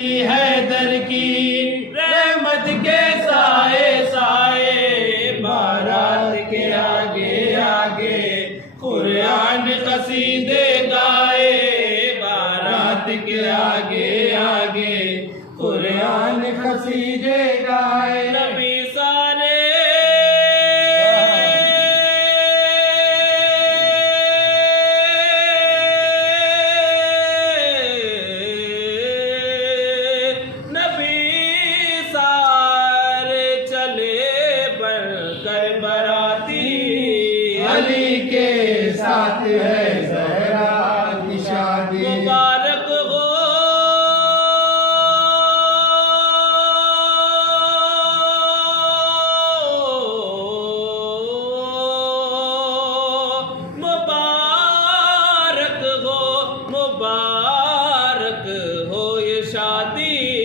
حیدر کی رحمت کے سائے سائے، بارات کے آگے آگے قرآن قصیدے گائے، بارات کے آگے آگے قرآن قصیدے گائے۔ نبی سارے علی کے ساتھ ہے زہرا کی شادی، مبارک ہو مبارک ہو مبارک ہو یہ شادی۔